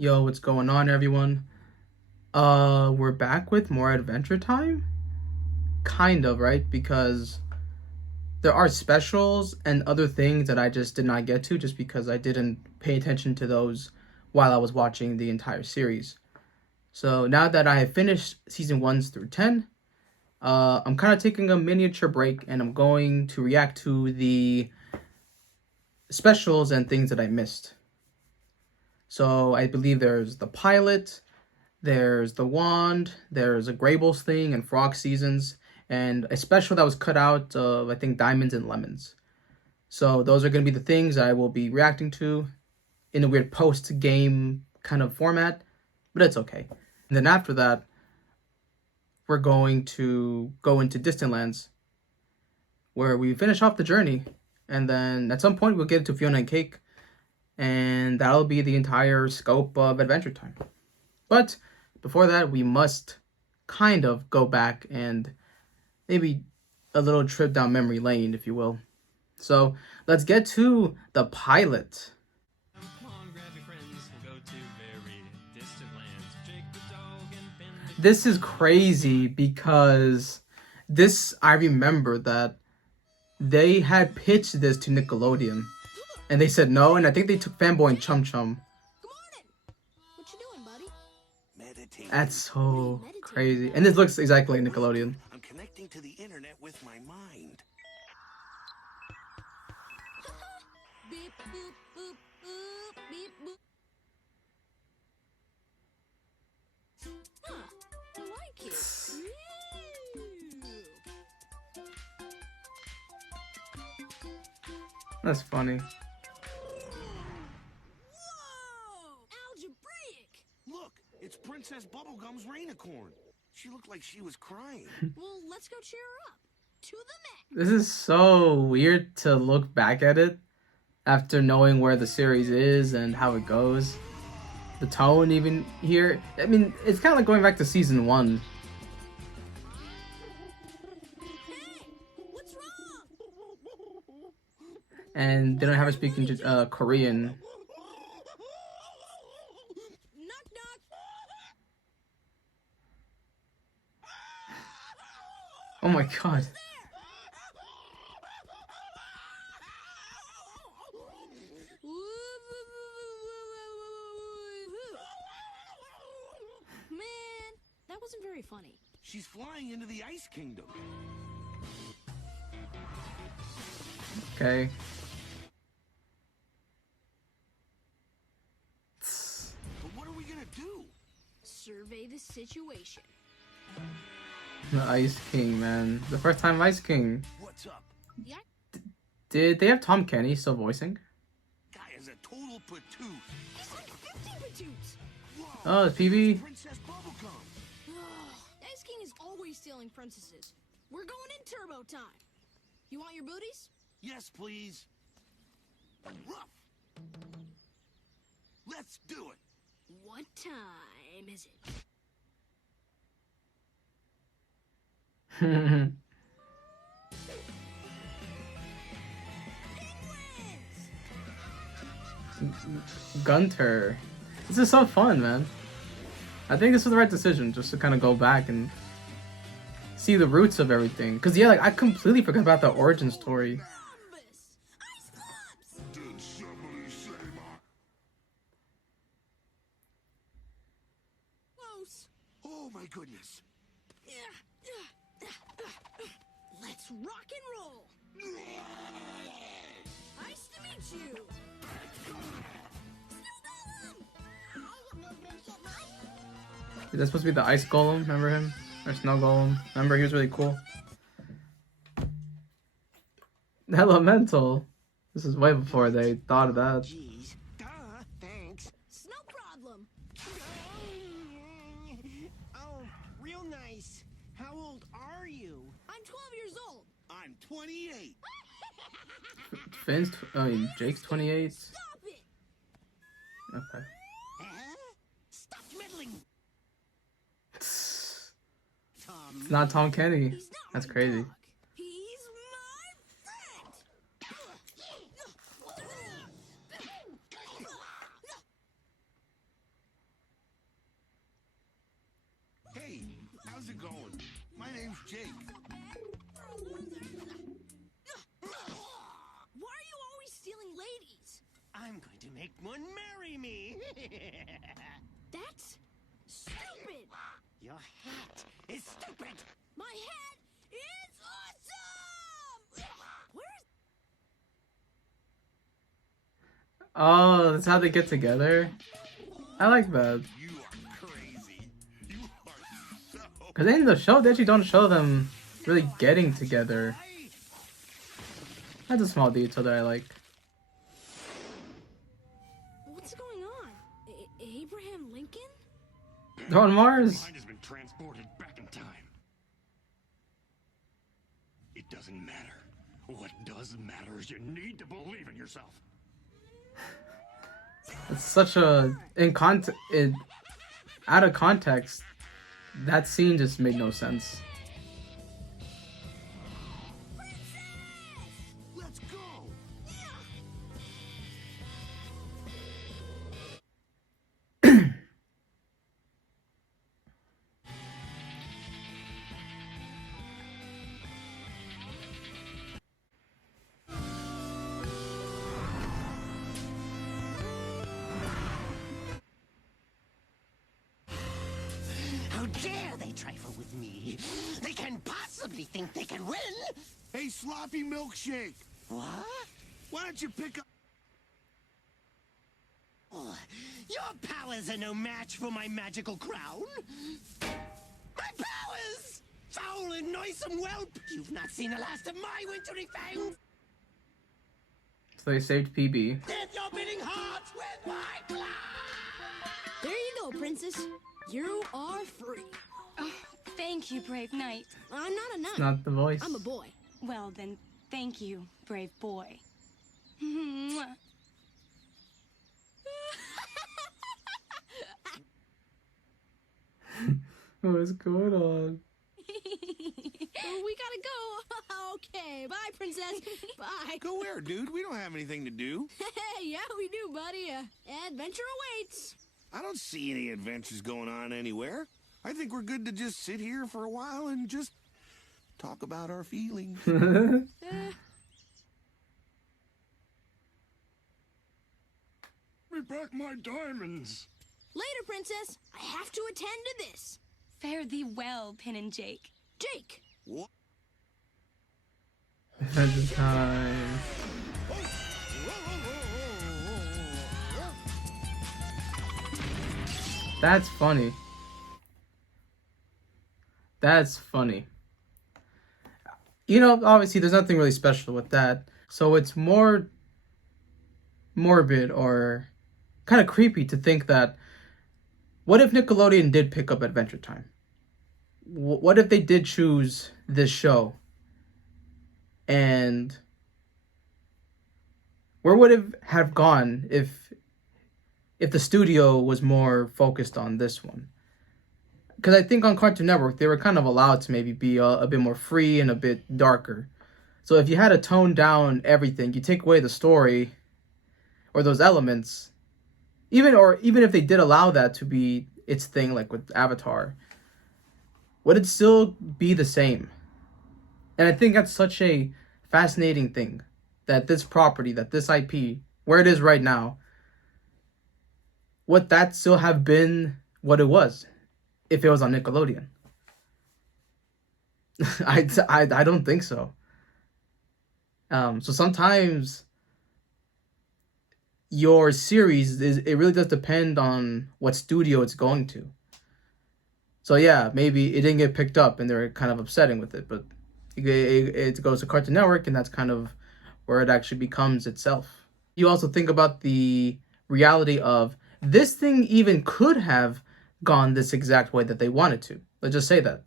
Yo, what's going on, everyone? We're back with more Adventure Time? Kind of, right? Because there are specials and other things that I just did not get to just because I didn't pay attention to those while I was watching the entire series. So now that I have finished season 1s through 10, I'm kind of taking a miniature break and I'm going to react to the specials and things that I missed. So I believe there's the pilot. There's the wand, there's a Grable's thing and frog seasons, and a special that was cut out of, I think, diamonds and lemons. So those are going to be the things I will be reacting to in a weird post-game kind of format, but it's okay. And then after that, we're going to go into Distant Lands, where we finish off the journey, and then at some point we'll get to Fiona and Cake, and that'll be the entire scope of Adventure Time. But before that, we must kind of go back and maybe a little trip down memory lane, if you will. So let's get to the pilot. Come on, grab your friends, we'll go to very distant lands. Jake the dog and Finn the... This is crazy because I remember that they had pitched this to Nickelodeon and they said no, and I think they took Fanboy and Chum Chum. That's so crazy. And this looks exactly like Nickelodeon. I'm connecting to the internet with my mind. Beep, boop, boop, boop, beep, boop. Huh, I like it. That's funny. Whoa! Algebraic! Look, it's Princess Bubblegum's Rainicorn. She looked like she was crying. Well, let's go cheer her up. To the max. This is so weird to look back at it after knowing where the series is and how it goes. The tone even here, I mean, it's kind of like going back to season 1. Hey, what's wrong? And they don't have her speaking Korean. Knock, knock. Oh my god. Man, that wasn't very funny. She's flying into the Ice Kingdom. Okay. But what are we gonna do? Survey the situation. The Ice King, man. The first time Ice King. What's up? Yeah. Did they have Tom Kenny still voicing? Guy is a total patoot. He's like 50 patoots. Whoa, Oh, it's PB. Princess Bubblegum. Ice King is always stealing princesses. We're going in turbo time. You want your booties? Yes, please. Ruff. Let's do it. What time is it? Gunter. This is so fun, man. I think this was the right decision, just to kind of go back and see the roots of everything. Because, yeah, like, I completely forgot about the origin story. Columbus! Ice Clubs! Did somebody say Close. Oh my goodness. Let's rock and roll. Nice to meet you. Is that supposed to be the Ice Golem? Remember him? Or Snow Golem? Remember, he was really cool. Elemental. This is way before they thought of that. Jeez. Thanks. It's no problem. Oh, real nice. How old are you? I'm 12 years old. I'm 28. Finn's, Jake's 28. Stop it. Okay. Stop meddling. Tom. It's not Tom Kenny. He's not That's my crazy. dog. He's my friend. How's it going? My name's Jake. Why are you always stealing ladies? I'm going to make one marry me. That's stupid. Your hat is stupid. My hat is awesome. Where's Oh, that's how they get together. I like that. You are crazy. You are so... Because in the show, they actually don't show them really getting together. That's a small detail that I like. what's going on? Abraham Lincoln? They're on Mars. Mind has been transported back in time. It doesn't matter. What does matter is you need to believe in yourself. It's such a out of context. That scene just made no sense. Let's go! How dare they trifle with me? They can't possibly think they can win. Hey, sloppy milkshake! What? Why don't you pick up... Oh, your powers are no match for my magical crown. My powers! Foul and noisome whelp! You've not seen the last of my wintry fangs! So they saved PB. Death your bidding hearts with my blood! There you go, princess. You are free. Thank you, brave knight. I'm not a knight. Not the voice. I'm a boy. Well, then, thank you, brave boy. Mwah. What's going on? We gotta go. Okay, bye, princess. Bye. Go where, dude? We don't have anything to do. Hey, yeah, we do, buddy. Adventure awaits. I don't see any adventures going on anywhere. I think we're good to just sit here for a while and just talk about our feelings. Give me back my diamonds. Later, princess. I have to attend to this. Fare thee well, Pin and Jake. Jake. What? Adventure time. That's funny. That's funny. You know, obviously there's nothing really special with that. So it's more morbid or kind of creepy to think that what if Nickelodeon did pick up Adventure Time? What if they did choose this show? And where would it have gone if the studio was more focused on this one? Because I think on Cartoon Network, they were kind of allowed to maybe be a bit more free and a bit darker. So if you had to tone down everything, you take away the story or those elements, even if they did allow that to be its thing, like with Avatar, would it still be the same? And I think that's such a fascinating thing, that this property, that this IP, where it is right now, would that still have been what it was if it was on Nickelodeon? I don't think so. So sometimes your series it really does depend on what studio it's going to. So yeah, maybe it didn't get picked up and they're kind of upsetting with it, but it goes to Cartoon Network and that's kind of where it actually becomes itself. You also think about the reality of this thing even could have gone this exact way that they wanted to. Let's just say that.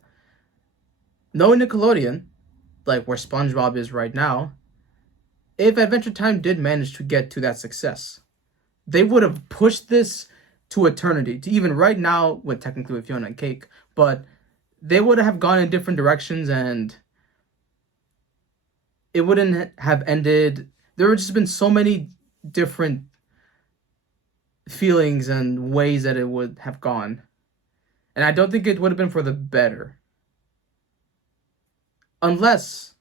No Nickelodeon, like where SpongeBob is right now, if Adventure Time did manage to get to that success, they would have pushed this to eternity, to even right now, with technically with Fiona and Cake, but they would have gone in different directions and it wouldn't have ended. There would just been so many different feelings and ways that it would have gone. And I don't think it would have been for the better. Unless,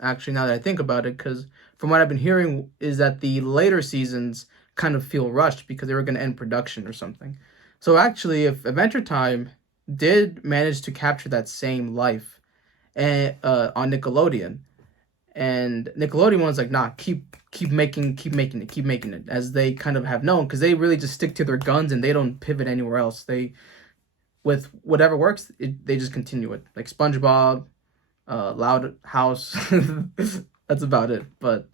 actually, now that I think about it, because from what I've been hearing is that the later seasons kind of feel rushed because they were going to end production or something. So actually, if Adventure Time did manage to capture that same life and on Nickelodeon, and Nickelodeon was like, nah, keep making it, as they kind of have known, because they really just stick to their guns and they don't pivot anywhere else. They, with whatever works, they just continue it. Like SpongeBob, Loud House, that's about it. But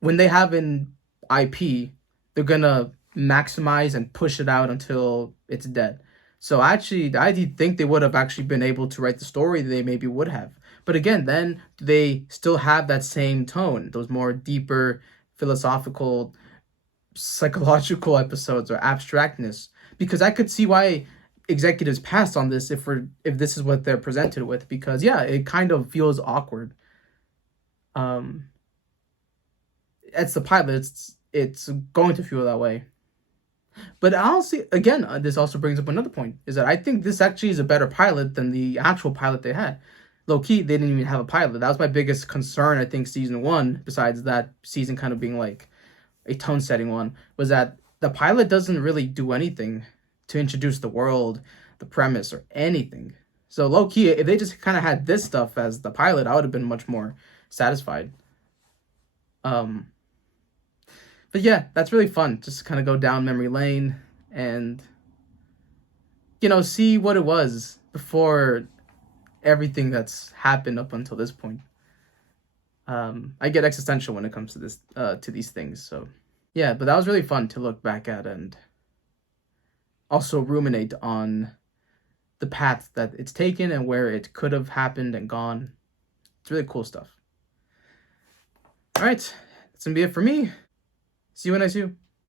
when they have an IP, they're gonna maximize and push it out until it's dead. So actually, I think they would have actually been able to write the story they maybe would have. But again, then they still have that same tone, those more deeper, philosophical, psychological episodes or abstractness. Because I could see why executives passed on this if this is what they're presented with. Because yeah, it kind of feels awkward. Um, it's the pilot. It's going to feel that way. But honestly, again, this also brings up another point: is that I think this actually is a better pilot than the actual pilot they had. Low key, they didn't even have a pilot. That was my biggest concern. I think season one, besides that season kind of being like a tone setting one, was that the pilot doesn't really do anything to introduce the world, the premise, or anything. So low key, if they just kind of had this stuff as the pilot, I would have been much more satisfied. Um, but yeah, that's really fun. Just kind of go down memory lane and see what it was before everything that's happened up until this point. I get existential when it comes to this to these things. So yeah, but that was really fun to look back at and also ruminate on the path that it's taken and where it could have happened and gone. It's really cool stuff. All right, that's gonna be it for me. See you when I see you.